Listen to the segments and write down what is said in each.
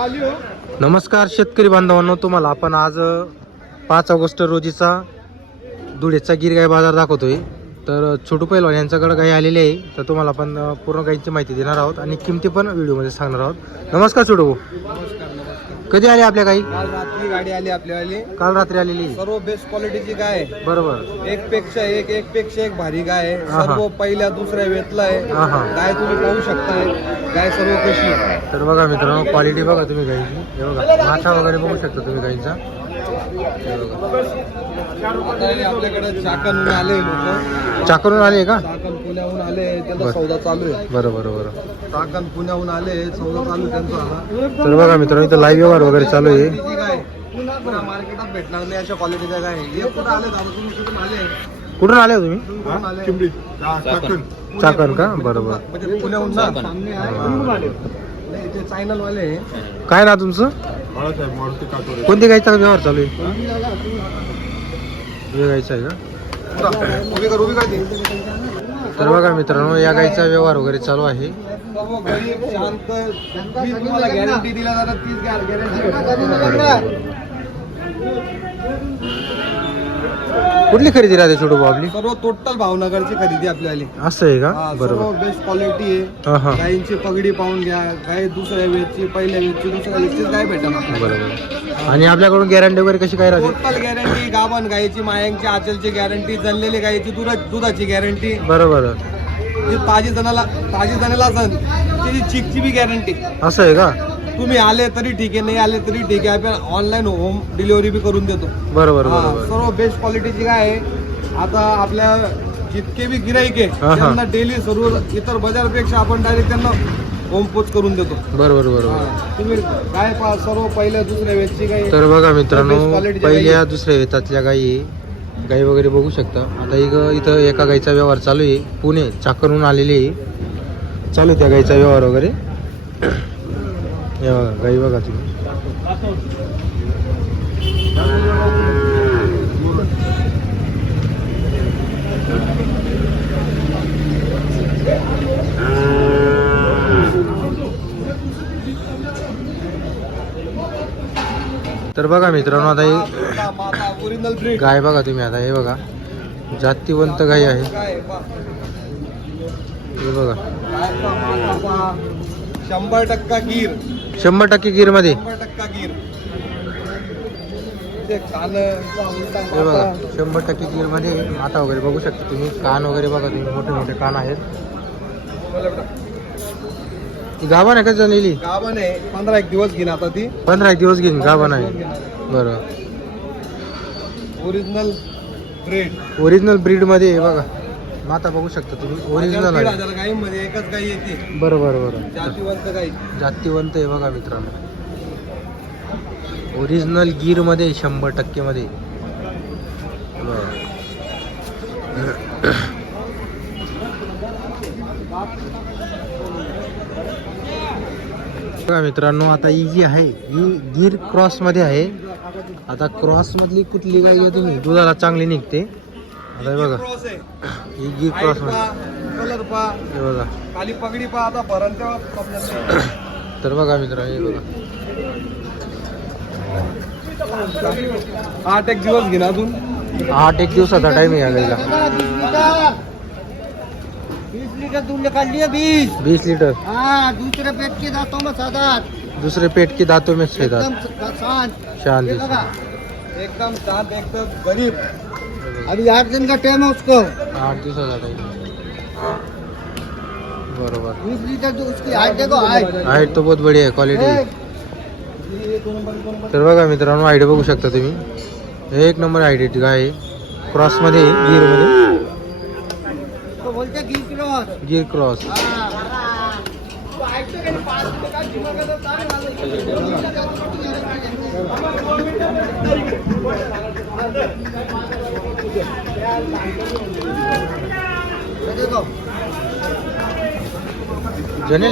नमस्कार शेतकरी बांधवांनो तुम्हाला आपण आज पाच ऑगस्ट रोजीचा धुळेचा गिर गाय बाजार दाखवतोय. तर छोटू पैलवान यांच्याकडे गाय आलेली आहे. तर तुम्हाला आपण पूर्ण गायींची माहिती देणार आहोत आणि किमती पण व्हिडिओमध्ये सांगणार आहोत. नमस्कार छोटू. भाऊ कधी आले आपल्या गाई? काल रात्री गाडी आली आपल्यावाली. काल रात्री आलेली. सर्व बेस्ट क्वालिटीची गाय आहे. बरोबर. एक पेक्षा एक एक पेक्षा एक भारी गाय आहे. हा, हा. सर्व पहिल्या दुसऱ्या वेतला आहे. हा, हा. गाय तुम्ही पाहू शकताय गाय सर्व कशी आहे. तर बघा मित्रांनो क्वालिटी बघा तुम्ही गाईची. हे बघा माथा वगैरे बघू शकता तुम्ही गाईचा. आपल्याकडे चाकणहून आले लोक. चाकरून आले का? चाकण पुण्याहून आले त्यांचा. सौदा चालू आहे. बरं बरं बरं. चाकण पुण्याहून आले सौदा चालू आहे त्यांचा. तर बघा मित्रांनो इथं लाईव्ह व्यवहार वगैरे चालू आहे. क्वालिटीची मार्केटात भेटणार नाही अशा. हे कुठं आले दादा तुम्ही कुठून आले? कुठून आले हो तुम्ही? कुठून आले? चाकण. का? बरोबर म्हणजे पुण्याहून काय ना तुमचं? कोणती गायचा व्यवहार चालू आहे? हे? गायचा आहे का. तर बघा मित्रांनो या गायचा व्यवहार वगैरे चालू आहे. गॅरंटी दिला गॅरंटी कुठली खरेदी राहते छोटू भाऊ आपली? सर्व टोटल भावनगरची खरेदी आपल्याला. असं आहे का? हा, सर्व बरोबर. बेस्ट क्वालिटी आहे. हा गायींची पगडी पाहून घ्या गाय दुसऱ्या वेळची पहिल्या वेळची दुसऱ्या वेळची गाय भेटणार बरोबर. आणि आपल्याकडून गॅरंटी वगैरे कशी काय राहते? टोटल गॅरंटी गाभण गायीची मायांची आचलची गॅरंटी जणलेली गायीची दुधा दुधाची गॅरंटी बरोबर. जी ताजी जणाला ताजी जणाला असन त्याची चिकची बी गॅरंटी असं आहे का? तुम्ही आले तरी ठीक आहे नाही आले तरी ठीक आहे. आपण ऑनलाईन होम डिलिव्हरी बी करून देतो. बरोबर हा, बरोबर. सर्व बेस्ट क्वालिटीची काय आहे आता आपल्या जितके बी गिराईक आहे हा, हा. त्यांना डेली सर्व इतर बाजारपेक्षा आपण डायरेक्ट त्यांना होम पोच करून देतो. बरोबर बरोबर. हा, तुम्ही काय पहा सर्व पहिल्या दुसऱ्या वेळची काय तर बघा मित्रांनो Best quality च्या पहिल्या गायी. दुसऱ्या वेतातल्या गायी गाई वगैरे बघू शकता. आता एक इथं एका गाईचा व्यवहार चालू आहे. पुणे चाकरून आलेली आहे. चालू आहे त्या गाईचा व्यवहार वगैरे. हे बघा गाई बघा तुम्ही. तर बघा मित्रांनो आता हे गाय बघा तुम्ही आता हे बघा. जातीवंत गाय आहे. हे बघा. शंभर टक्का गिर शंभर टक्के गिरमध्ये शंभर टक्का गिर ते कानचा उलटा हे बघा माथा. शंभर टक्के गिरमध्ये माता वगैरे बघू शकता तुम्ही. कान वगैरे बघा तुम्ही मोठे मोठे कान आहेत. ती गाभण आहे का झालेली गाभण आहे. पंधरा एक दिवस घेईन आता ती. पंधरा एक दिवस घेईन गाभण आहे. बरं. ओरिजिनल ब्रेड ओरिजिनल ब्रीडमध्ये हे बघा. माता बघू शकता तुम्ही. ओरिजिनल आहे. हजार गाईमध्ये एकच गाई येते. बरं बरं बरं जातीवंत गाई. जातीवंत आहे बघा मित्रांनो. ओरिजिनल गिरमध्ये शंभर टक्केमध्ये. बरं. बघा मित्रांनो आता ही जी आहे ही गिर क्रॉसमध्ये आहे. आता क्रॉसमधली कुठली गाय घ्या तुम्ही? दुधाला चांगली निघते. आता हे बघा. क्रॉस आहे. ही हाईट क्रॉसमध्ये पहा कलर पहा. हे बघा. खाली पगडी पहा आता भरण तेव्हा नाही. तर बघा मित्रांनो हे बघा. आठ एक दिवस घेईन अजून. आठ एक दिवसाचा टाइम आहे गाईला बीस लिटर. दूध निकाल लिए बीस बीस लीटर. हाँ दूसरे पेट के दांतों में सादात दूसरे पेट के दांतों में छेदा एकदम शांत. एकदम शांत एकदम गरीब. अभी आठ दिन का टाइम है उसको। आठ दिवसाचा टाइम बरोबर। बीस लीटर उसकी हाइट देखो हाइट हाईट तो बहुत बढिया आहे क्वालिटी तर बघा मित्रांनो आयडी बघू शकता तुम्ही। एक नंबर आयडी गाय आहे. क्रॉसमध्ये आहे, गिरमध्ये तो बोलते घी क्रॉस गिर क्रॉस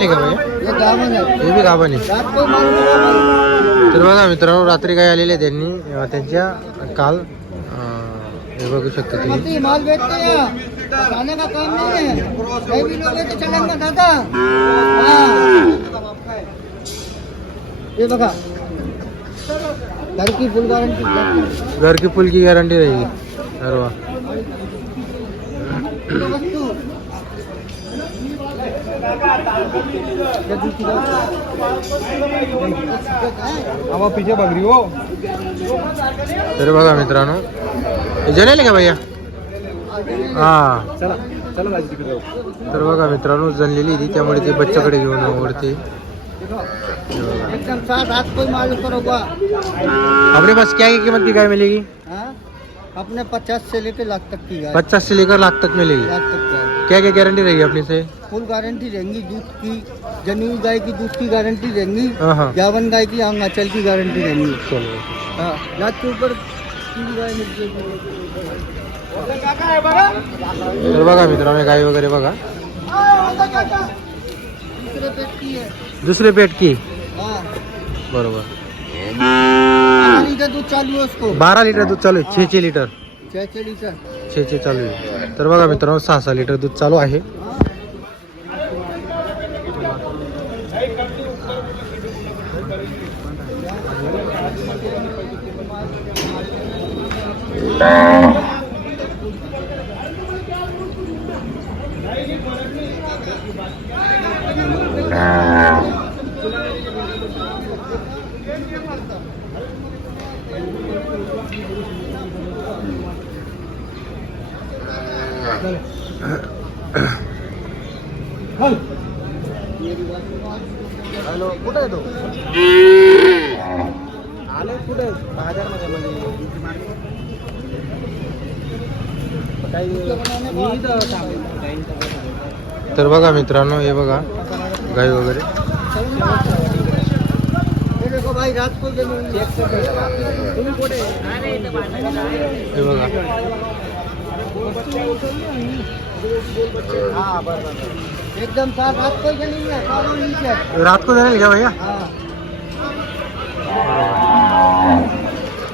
का भैया है हे बी गाभण आहे रात को मालूम तर बघा मित्रांनो रात्री काय आलेले त्यांनी त्यांच्या काल हे बघू शकता तुम्ही माल बेचते खाने का काम नहीं है। कहीं भी लोगे तो चलेंगे दादा। हाँ। बघा। घरकी फुल गॅरंटी। घर की फुल की गॅरंटी रहेगी। अरे वा. हवा पीछे हो. तर बघा मित्रांनो. जलेले का भैया? हा. तर बघा मित्रांनो जनलेली ती त्यामुळे ते बच्चाकडे घेऊन वरती एकदम साथ हाथ कोई मालूम करो हुआ अपने पास क्या की कीमत की गाय मिलेगी? हाँ? अपने पचास से लेकर लाख तक की गाय पचास से लेकर लाख तक मिलेगी? लाख तक की क्या क्या गारंटी रहेगी अपने से? फुल गारंटी रहेंगी दूध की जनी गाय की दूध की गारंटी रहेंगी हाँ हाँ। जावन गाय की अंगाचल की गारंटी रहेंगी। चलो। हाँ लाख के ऊपर की गाय मिलती है। तर बघा मित्रांनो गाय वगैरे बघा दूसरे पेट की है। दुसरे पेट की? हाँ। बरोबर। लीटर दूध चालू है उसको बारा लिटर दूध चालू आहे. छे लिटर. छह छह लीटर. छे छे चालू आहे. तर बघा मित्रांनो सहा सहा लिटर दूध चालू आहे. हॅलो कुठे आहे तो आलो कुठे बाजारमध्ये म्हणजे काही मी तर बघा मित्रांनो हे बघा गाई वगैरे. हे भाई रात को जमीन तुम्ही कुठे हे। बघा हाँ एकदम साफ रात को रात को जाने क्या भैया?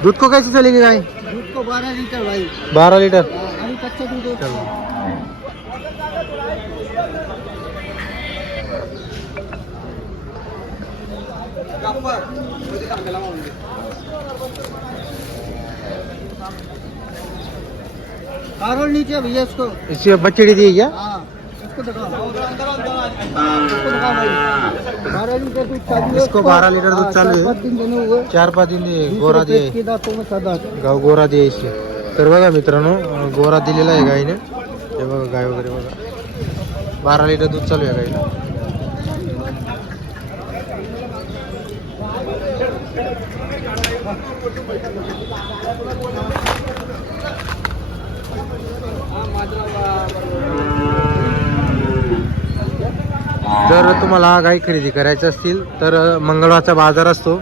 दूध को कैसे चलेगी गाय? दूध को बारह लीटर भाई। बारह लीटर। कच्चा दूध कानून नीचे भैया इसको बच्चे दी क्या हाँ. इसको बारह लीटर दूध चालू है इसको 12 लीटर दूध हाँ, चालू है। चार पाँच दिन गोरा दे गाव गोरा दे इसे. तर बघा मित्रांनो गोरा दिलेला आहे गायने हे बघा गाय वगैरे बघा. बारा लिटर दूध चालू आहे गायला जर तुम्हाला गाय खरेदी करायची असतील तर मंगळवारचा बाजार असतो.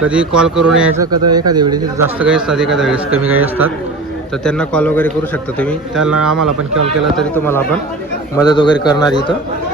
कधी कॉल करून यायचं कधी एखाद्या वेळेस जास्त काही असतात एखाद्या वेळेस कमी काही असतात तर त्यांना कॉल वगैरे करू शकता तुम्ही. त्यांना आम्हाला पण कॉल केला तरी तुम्हाला आपण मदत वगैरे करणार इथं.